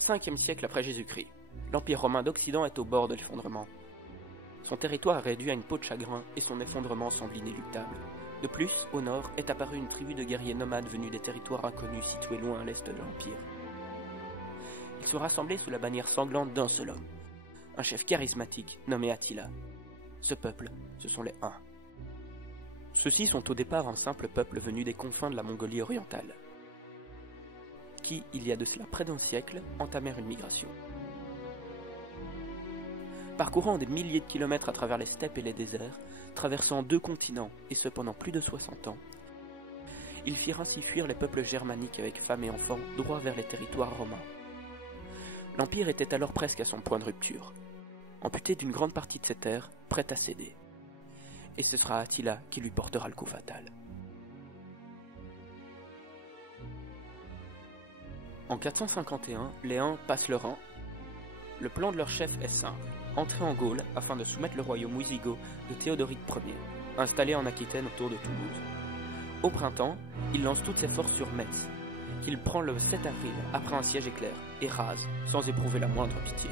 5e siècle après Jésus-Christ. L'Empire romain d'Occident est au bord de l'effondrement. Son territoire est réduit à une peau de chagrin et son effondrement semble inéluctable. De plus, au nord, est apparue une tribu de guerriers nomades venus des territoires inconnus situés loin à l'est de l'Empire. Ils sont rassemblés sous la bannière sanglante d'un seul homme, un chef charismatique nommé Attila. Ce peuple, ce sont les Huns. Ceux-ci sont au départ un simple peuple venu des confins de la Mongolie orientale, qui, il y a de cela près d'un siècle, entamèrent une migration. Parcourant des milliers de kilomètres à travers les steppes et les déserts, traversant 2 continents, et ce pendant plus de 60 ans, ils firent ainsi fuir les peuples germaniques avec femmes et enfants droit vers les territoires romains. L'Empire était alors presque à son point de rupture, amputé d'une grande partie de ses terres, prête à céder. Et ce sera Attila qui lui portera le coup fatal. En 451, les Huns passent le Rhin. Le plan de leur chef est simple, entrer en Gaule afin de soumettre le royaume wisigoth de Théodoric Ier, installé en Aquitaine autour de Toulouse. Au printemps, il lance toutes ses forces sur Metz, qu'il prend le 7 avril après un siège éclair, et rase, sans éprouver la moindre pitié.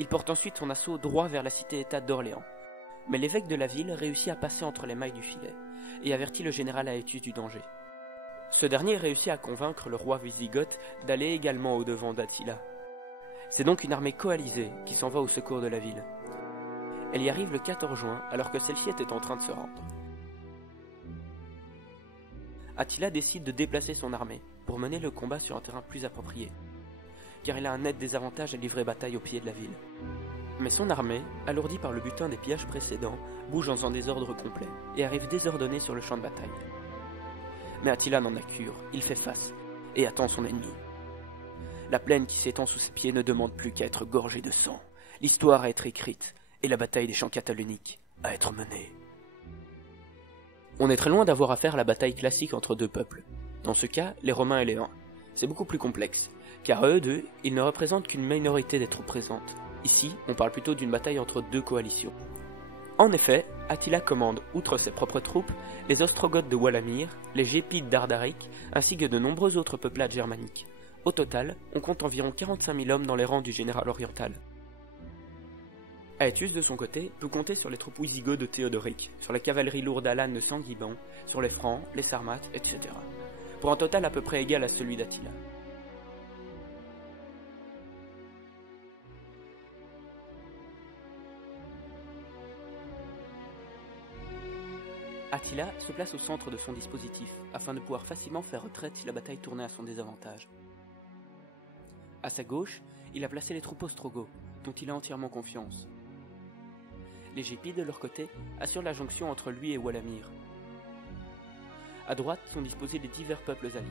Il porte ensuite son assaut droit vers la cité-état d'Orléans. Mais l'évêque de la ville réussit à passer entre les mailles du filet, et avertit le général Aetius du danger. Ce dernier réussit à convaincre le roi wisigoth d'aller également au-devant d'Attila. C'est donc une armée coalisée qui s'en va au secours de la ville. Elle y arrive le 14 juin, alors que celle-ci était en train de se rendre. Attila décide de déplacer son armée, pour mener le combat sur un terrain plus approprié, car il a un net désavantage à livrer bataille au pied de la ville. Mais son armée, alourdie par le butin des pillages précédents, bouge dans un désordre complet, et arrive désordonnée sur le champ de bataille. Mais Attila n'en a cure, il fait face, et attend son ennemi. La plaine qui s'étend sous ses pieds ne demande plus qu'à être gorgée de sang, l'histoire à être écrite, et la bataille des champs cataloniques à être menée. On est très loin d'avoir à faire la bataille classique entre 2 peuples, dans ce cas, les Romains et les Huns. C'est beaucoup plus complexe, car eux deux, ils ne représentent qu'une minorité des troupes présentes. Ici, on parle plutôt d'une bataille entre 2 coalitions. En effet, Attila commande, outre ses propres troupes, les Ostrogoths de Walamir, les Gépides d'Ardaric, ainsi que de nombreuses autres peuplades germaniques. Au total, on compte environ 45 000 hommes dans les rangs du général oriental. Aetius, de son côté, peut compter sur les troupes wisigoths de Théodoric, sur la cavalerie lourde d'Alan de Sanguiban, sur les Francs, les Sarmates, etc. Pour un total à peu près égal à celui d'Attila. Attila se place au centre de son dispositif, afin de pouvoir facilement faire retraite si la bataille tournait à son désavantage. À sa gauche, il a placé les troupes ostrogoths, dont il a entièrement confiance. Les Gépides, de leur côté, assurent la jonction entre lui et Walamir. À droite sont disposés les divers peuples alliés.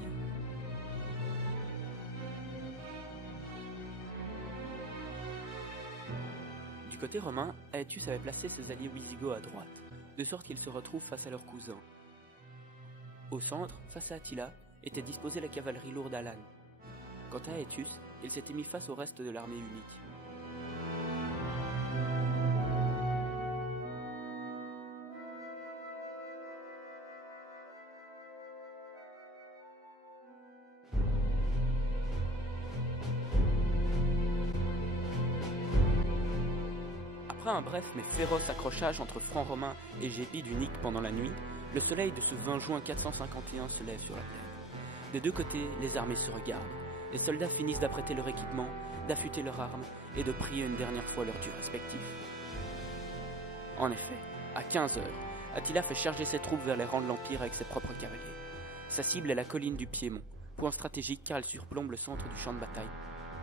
Du côté romain, Aetius avait placé ses alliés wisigoths à droite, de sorte qu'ils se retrouvent face à leurs cousins. Au centre, face à Attila, était disposée la cavalerie lourde d'Alan. Quant à Aetius, il s'était mis face au reste de l'armée unique. Après un bref mais féroce accrochage entre francs romains et Gépides uniques pendant la nuit, le soleil de ce 20 juin 451 se lève sur la plaine. Des 2 côtés, les armées se regardent. Les soldats finissent d'apprêter leur équipement, d'affûter leurs armes et de prier une dernière fois leurs dieux respectifs. En effet, à 15 heures, Attila fait charger ses troupes vers les rangs de l'Empire avec ses propres cavaliers. Sa cible est la colline du Piémont, point stratégique car elle surplombe le centre du champ de bataille.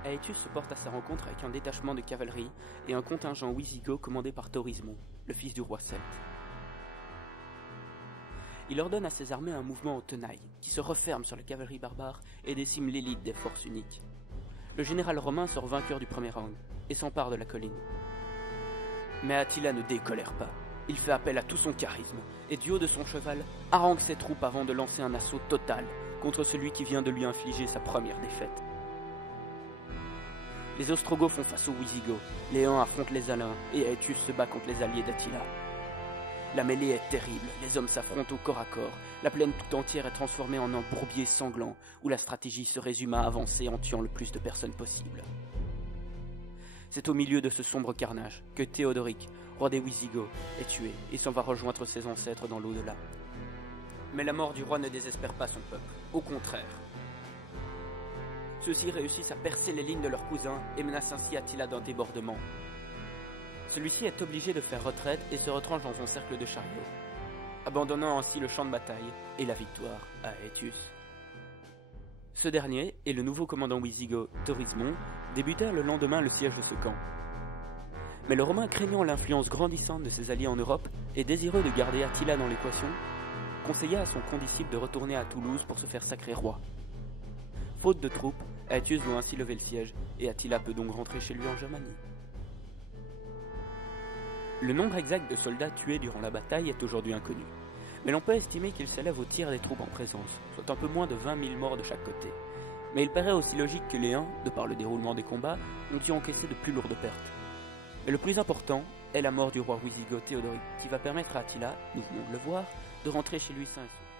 Aetius se porte à sa rencontre avec un détachement de cavalerie et un contingent wisigoth commandé par Thorismond, le fils du roi celte. Il ordonne à ses armées un mouvement en tenaille, qui se referme sur la cavalerie barbare et décime l'élite des forces uniques. Le général romain sort vainqueur du premier round et s'empare de la colline. Mais Attila ne décolère pas. Il fait appel à tout son charisme et du haut de son cheval, harangue ses troupes avant de lancer un assaut total contre celui qui vient de lui infliger sa première défaite. Les Ostrogoths font face aux Wisigoths, les Huns affrontent les Alains, et Aetius se bat contre les alliés d'Attila. La mêlée est terrible, les hommes s'affrontent au corps à corps, la plaine tout entière est transformée en un bourbier sanglant, où la stratégie se résume à avancer en tuant le plus de personnes possible. C'est au milieu de ce sombre carnage que Théodoric, roi des Wisigoths, est tué et s'en va rejoindre ses ancêtres dans l'au-delà. Mais la mort du roi ne désespère pas son peuple, au contraire. Ceux-ci réussissent à percer les lignes de leurs cousins et menacent ainsi Attila d'un débordement. Celui-ci est obligé de faire retraite et se retranche dans son cercle de chariots, abandonnant ainsi le champ de bataille et la victoire à Aetius. Ce dernier et le nouveau commandant wisigoth Thorismond débutèrent le lendemain le siège de ce camp. Mais le Romain, craignant l'influence grandissante de ses alliés en Europe et désireux de garder Attila dans l'équation, conseilla à son condisciple de retourner à Toulouse pour se faire sacrer roi. Faute de troupes, Aetius doit ainsi lever le siège et Attila peut donc rentrer chez lui en Germanie. Le nombre exact de soldats tués durant la bataille est aujourd'hui inconnu, mais l'on peut estimer qu'il s'élève au tiers des troupes en présence, soit un peu moins de 20 000 morts de chaque côté. Mais il paraît aussi logique que les Huns, de par le déroulement des combats, ont dû encaisser de plus lourdes pertes. Mais le plus important est la mort du roi wisigoth Théodoric, qui va permettre à Attila, nous venons de le voir, de rentrer chez lui sain et sauf.